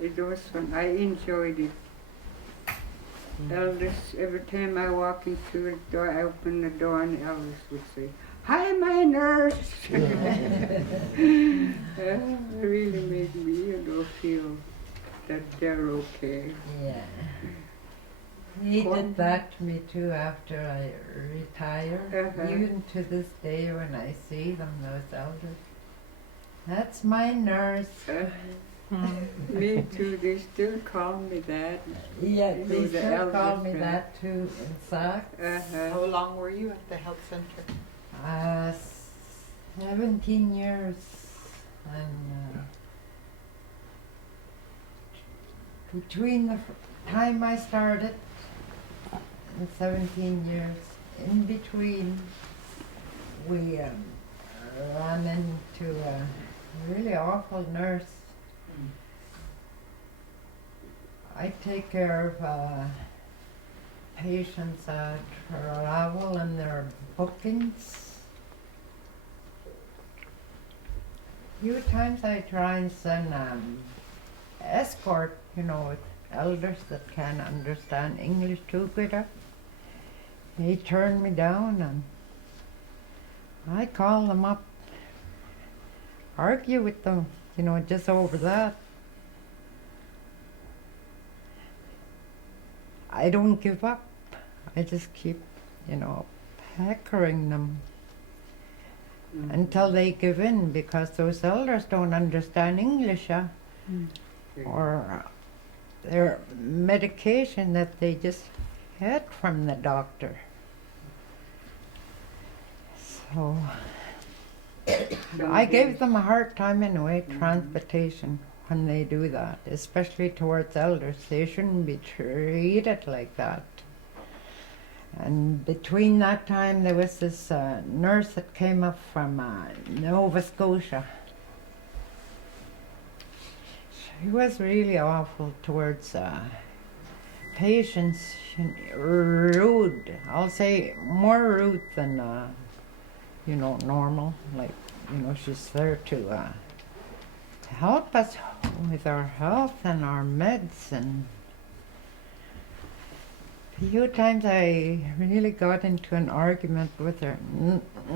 It was fun. I enjoyed it. Elders, every time I walk into the door, I open the door and Elders would say, "Hi, my nurse." It really made me, feel that they're okay. Yeah. He did that to me too after I retired. Even to this day when I see them, those elders. That's my nurse. Me too, they still call me that. Yeah, they still call me that too in Sac. How long were you at the health center? 17 years. And between the time I started and 17 years, in between, we ran into a really awful nurse. I take care of patients that travel in their bookings. A few times I try and send escort, with elders that can't understand English too good. They turn me down and I call them up, argue with them, just over that. I don't give up. I just keep, peckering them until they give in, because those elders don't understand English, or their medication that they just had from the doctor. So I gave them a hard time anyway, transportation. When they do that, especially towards elders, they shouldn't be treated like that. And between that time, there was this nurse that came up from Nova Scotia. She was really awful towards patients, rude. I'll say more rude than, normal. Like, she's there to help us with our health and our meds. And a few times I really got into an argument with her.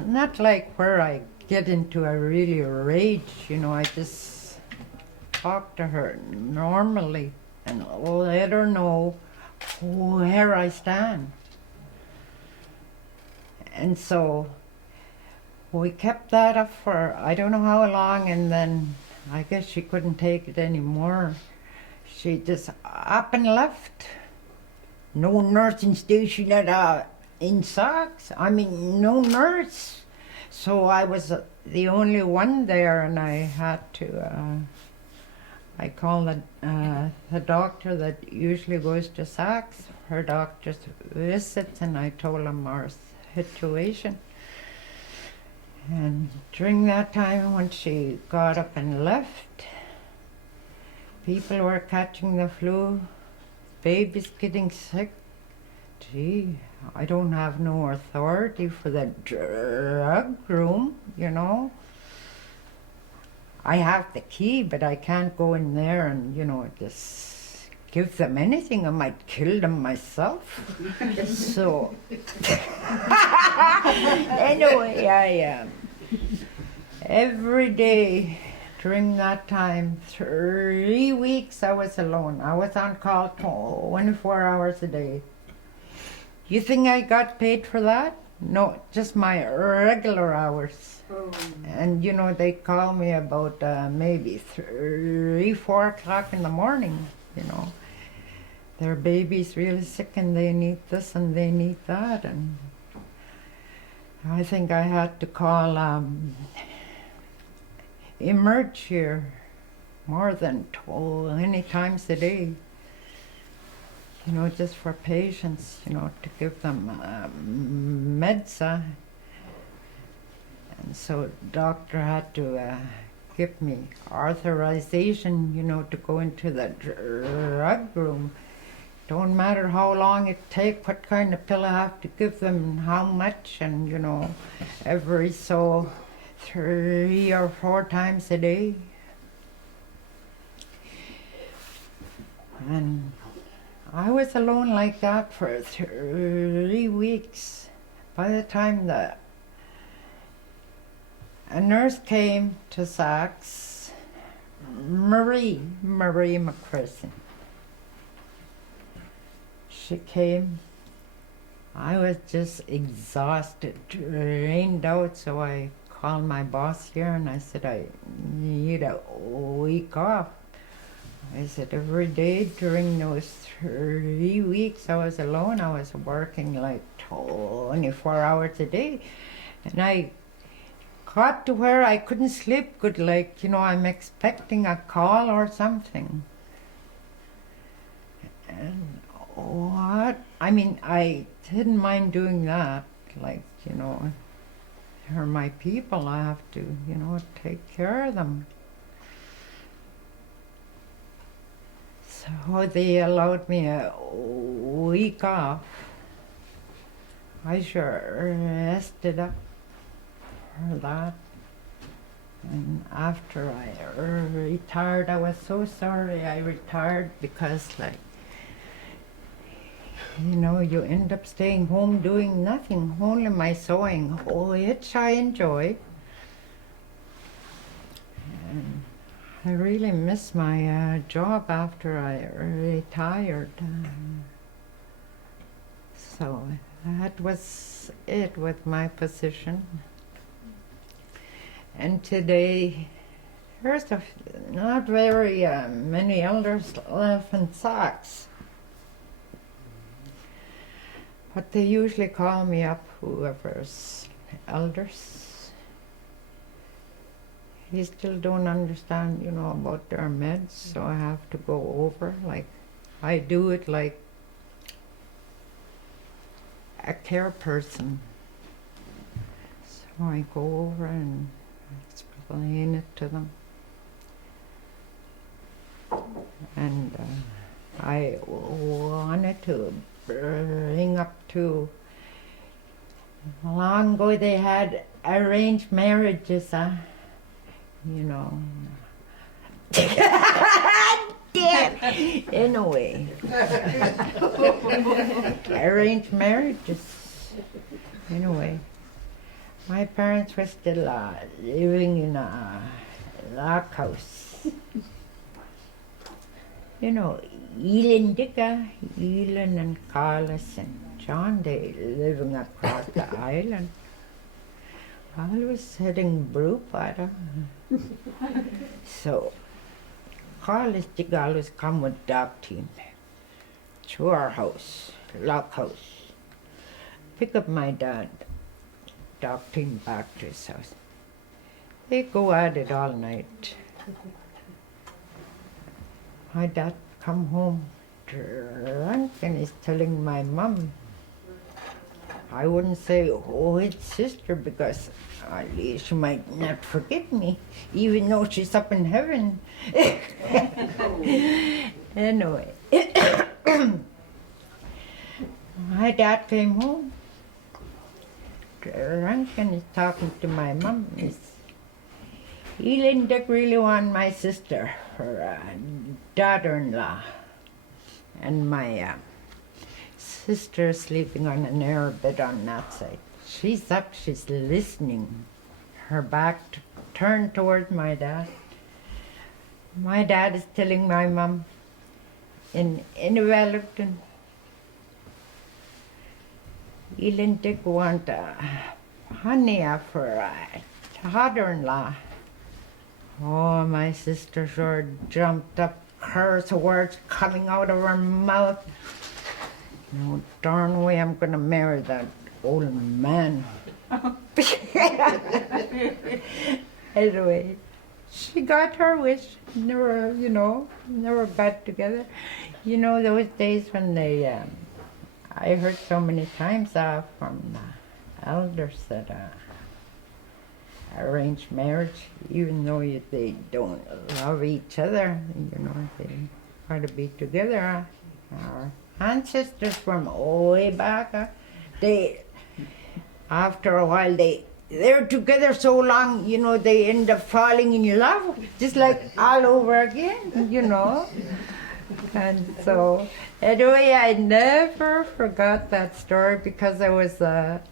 Not like where I get into a really rage, I just talk to her normally and let her know where I stand. And so we kept that up for I don't know how long, and then I guess she couldn't take it anymore. She just up and left. No nursing station in Sax. No nurse. So I was the only one there, and I had to. I called the doctor that usually goes to Sax for doctor's visits, and I told him our situation. And during that time, when she got up and left, people were catching the flu, babies getting sick. Gee, I don't have no authority for the drug room, I have the key, but I can't go in there and, just give them anything. I might kill them myself. So, anyway, every day during that time, 3 weeks I was alone. I was on call 24 hours a day. You think I got paid for that? No, just my regular hours. Oh. And they call me about maybe 3, 4 o'clock in the morning, Their baby's really sick and they need this and they need that. And I think I had to call Emerge here more than 20 times a day. Just for patients, to give them meds. And so doctor had to give me authorization, to go into the drug room. Don't matter how long it takes, what kind of pill I have to give them, and how much, and every so 3 or 4 times a day. And I was alone like that for 3 weeks. By the time a nurse came to Sachs, Marie McPherson. She came. I was just exhausted, drained out, so I called my boss here and I said, I need a week off. I said, every day during those 3 weeks I was alone, I was working like 24 hours a day. And I got to where I couldn't sleep good, like, I'm expecting a call or something. And what? I mean, I didn't mind doing that, like, they're my people, I have to, take care of them. So they allowed me a week off. I sure rested up for that. And after I retired, I was so sorry I retired because, like, you end up staying home doing nothing, only my sewing, which I enjoy. And I really miss my job after I retired. So that was it with my position. And today, there's not very many elders left in Sachs. But they usually call me up, whoever's elders. They still don't understand, about their meds, so I have to go over. Like, I do it like a care person. So I go over and explain it to them. And I wanted to bring up to long ago they had arranged marriages, Damn. Anyway, arranged marriages. Anyway, my parents were still living in a log house. Elin and Carlos and John, they living across the island. I was heading Brewwater. So Carlos Tigalos come with dog team to our house, log house. Pick up my dad, dog team back to his house. They go at it all night. My dad come home drunk and he's telling my mom. I wouldn't say, it's sister, because at least she might not forget me, even though she's up in heaven. Anyway, my dad came home drunk and he's talking to my mom. He didn't really want my sister, her daughter-in-law, and my sister sleeping on a narrow bed on that side. She's up, she's listening. Her back turned towards my dad. My dad is telling my mom in Inuvialuit, he didn't want honey for a daughter-in-law. Oh, my sister sure jumped up, curse words coming out of her mouth. No darn way I'm gonna marry that old man. Anyway, she got her wish. Never got together. Those days when they, I heard so many times from elders that arranged marriage, even though they don't love each other, they try to be together. Our ancestors from way back, after a while, they're together so long, they end up falling in love, just like all over again, And so, anyway, I never forgot that story because I was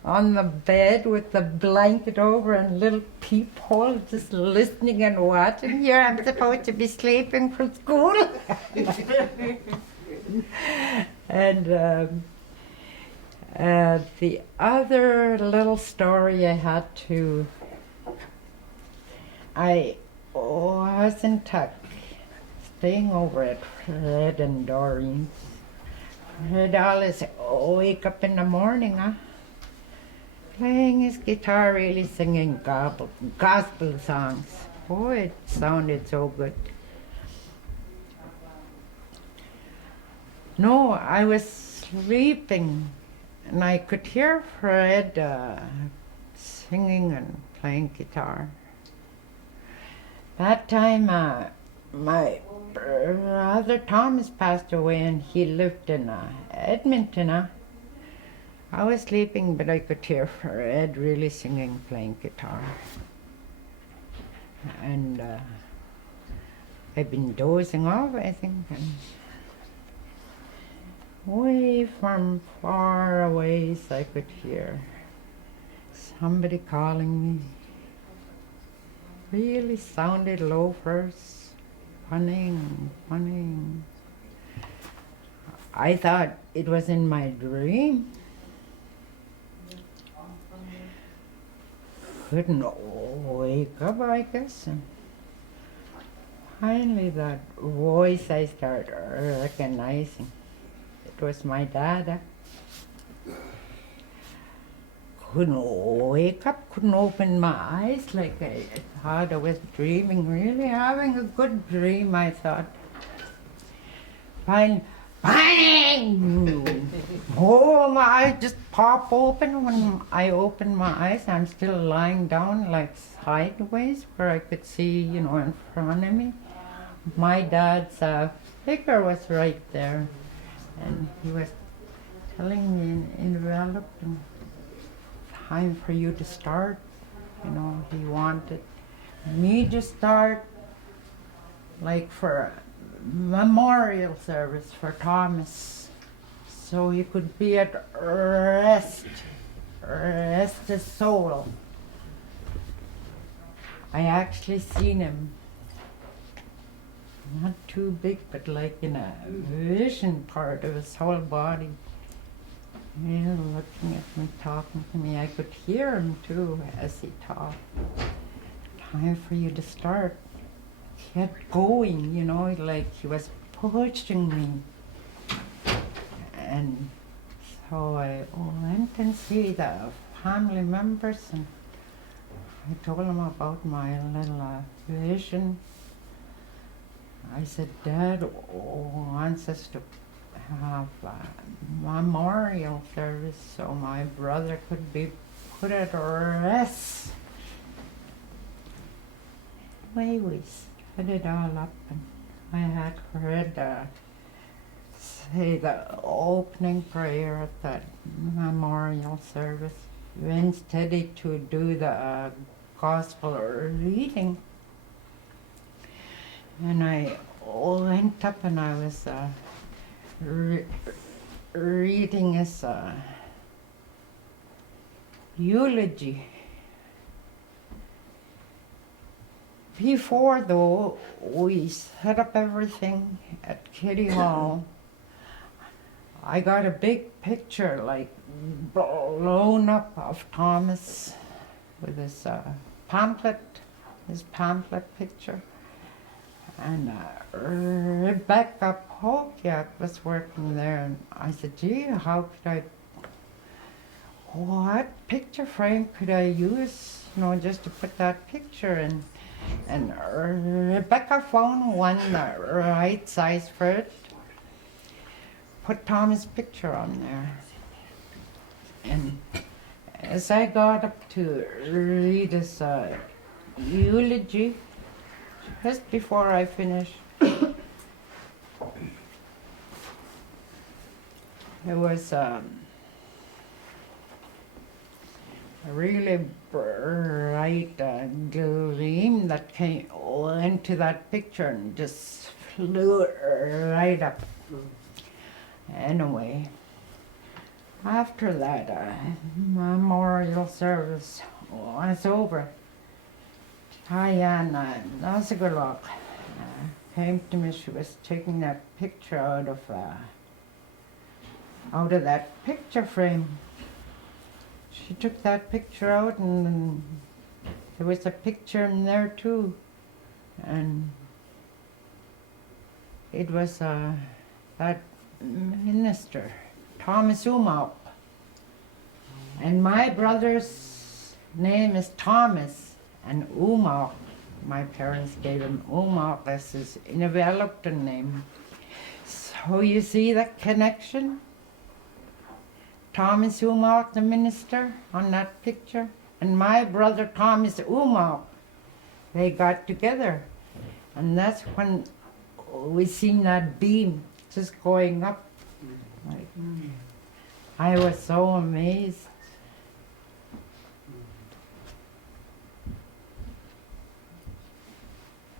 on the bed with the blanket over and little peephole, just listening and watching. Here I'm supposed to be sleeping for school. And the other little story I had to, I was in Tuck, staying over at Fred and Doreen's. Fred always wake up in the morning, playing his guitar, really singing gospel songs. Boy, it sounded so good. No, I was sleeping, and I could hear Fred singing and playing guitar. That time, my brother Thomas passed away, and he lived in Edmonton. I was sleeping, but I could hear Fred really singing, playing guitar. And I've been dozing off, I think. And way from far away, I could hear somebody calling me. Really sounded low first, funning. I thought it was in my dream. Couldn't wake up, I guess. And finally, that voice I started recognizing. It was my dad. Couldn't wake up, couldn't open my eyes, like I thought I was dreaming, really having a good dream, I thought. Bang! Oh, my eyes just pop open. When I opened my eyes, I'm still lying down like sideways where I could see, in front of me. My dad's figure was right there, and he was telling me in Inuvialuit, time for you to start. He wanted me to start like for a memorial service for Thomas, so he could be at rest his soul. I actually seen him, not too big, but like in a vision part of his whole body. Looking at me, talking to me. I could hear him too as he talked. Time for you to start. Kept going, like he was pushing me. And so I went and see the family members, and I told them about my little vision. I said, Dad wants us to have a memorial service so my brother could be put at rest. Anyway, we set it all up, and I had Fred say the opening prayer at that memorial service. Went steady to do the gospel reading. And I went up and I was reading his eulogy. Before, though, we set up everything at Kitty Hall. I got a big picture, like blown up, of Thomas with his pamphlet picture. And Rebecca Polkiak was working there, and I said, gee, what picture frame could I use, just to put that picture in? And Rebecca found one the right size for it, put Tom's picture on there. And as I got up to read his eulogy, just before I finished, there was a really bright gleam that came into that picture and just flew right up. Anyway, after that, memorial service was over. Diana Nasagulok came to me. She was taking that picture out of that picture frame. She took that picture out, and there was a picture in there too, and it was that minister, Thomas Umau. And my brother's name is Thomas, and Umau, my parents gave him Umau as his Inuvialuit name. So you see the connection? Thomas Umau, the minister, on that picture, and my brother Thomas Umau, they got together. And that's when we seen that beam just going up. Like, I was so amazed.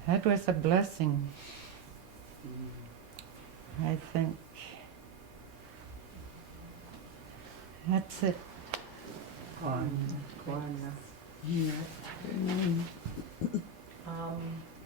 That was a blessing, I think. That's it. Kwana. Um,